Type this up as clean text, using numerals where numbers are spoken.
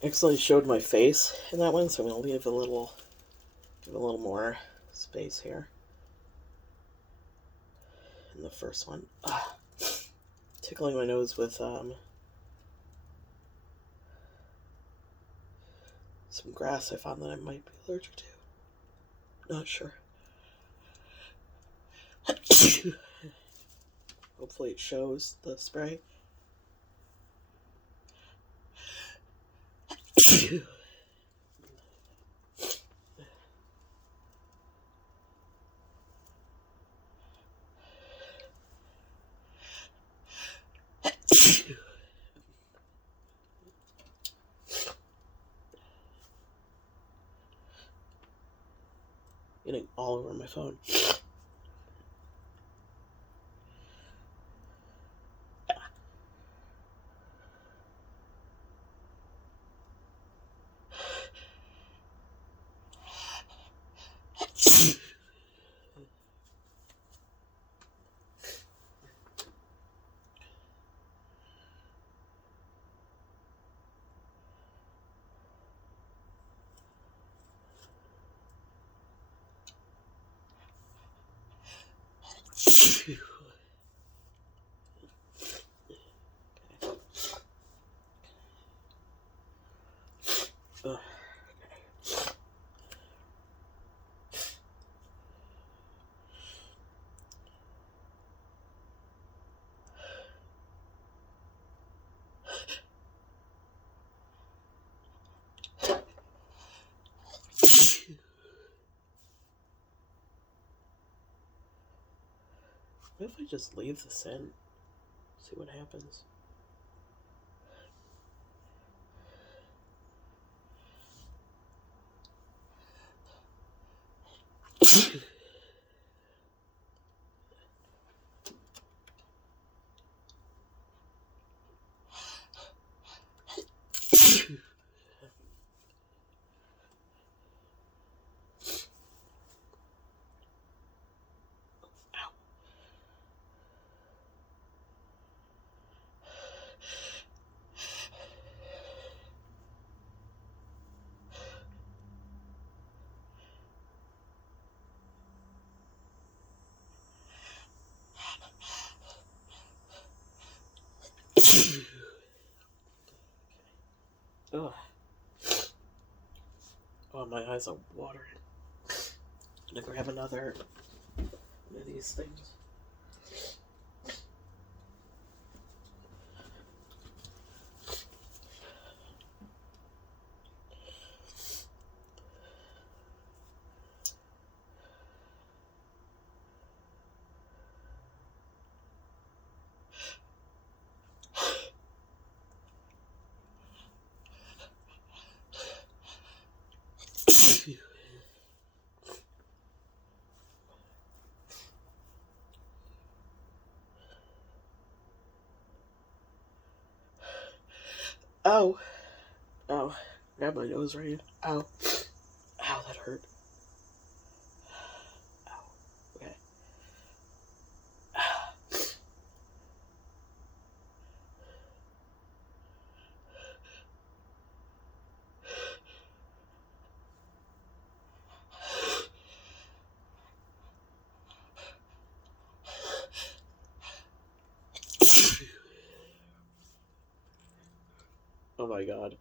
Accidentally showed my face in that one, so I'm gonna give a little more space here. In the first one, tickling my nose with some grass I found that I might be allergic to. Not sure. Hopefully it shows the spray. Getting all over my phone. Ugh. What if I just leave this in? See what happens. Ugh. Oh, my eyes are watering. I'm gonna grab another one of these things. Ow. Ow. Grab my nose right. Ow. Ow, that hurt. Ow. Okay. Oh my god.